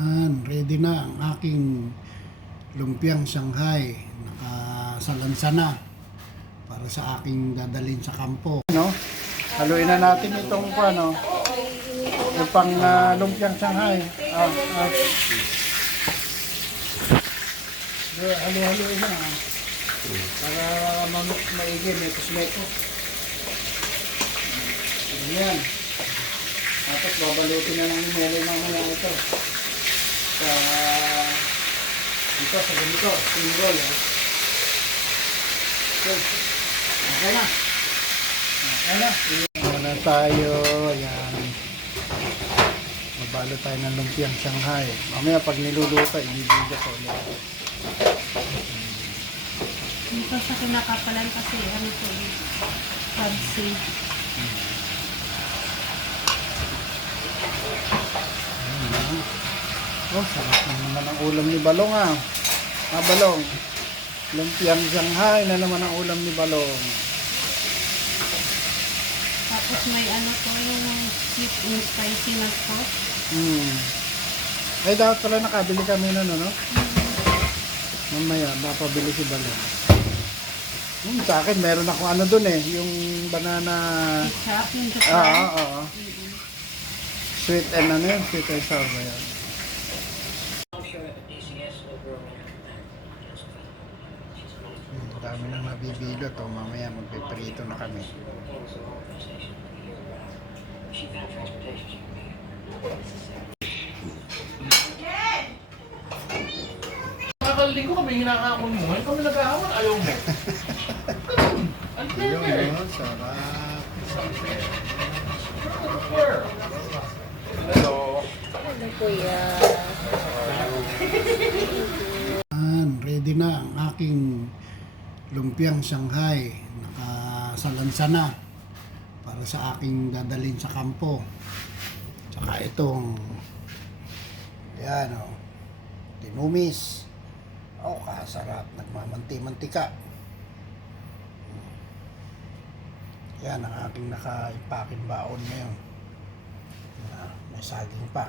Ready na ang aking lumpiang Shanghai. Nakasalansa na para sa aking dadalhin sa kampo. Haluin na natin itong yung pang lumpiang Shanghai. Halo-haloin na. Para maigin, may kusmeko. Ayan. Tapos babalutin na ng melo mamaya ito. Sa ganito, single. Okay na. Muna tayo. Ayan. Mabalo tayo ng lumpiang Shanghai. Mamaya pag niluluto, ibibigay ko ulit. Dito sa kinakapalan kasi ano to, Pabsi. Sarap na naman ang ulam ni Balong Balong. Lumpiang Shanghai na naman ang ulam ni Balong. Tapos may ano to, yung sweet and spicy na sauce. Ay, dapat pala nakabili kami na, no? Mamaya, mapabili si Balong. Sa akin, meron ako dun yung banana... Ketchup, yung ketchup. Sweet and sweet and sour ba yan? Dami nang nabibilot, mamaya magpiprito na kami. Linggo kami hinahakon mo, kami nag-ahawan, ayaw mo. Yun, sarap. Hello. Ano kuya? Ready na ang aking lumpiang Shanghai. Nakasalansa na para sa aking dadalhin sa kampo. Tsaka itong tinumis. Kasarap. Nagmamanti-mantika. Yan ang aking naka-ipaking baon ngayon. May saging pa.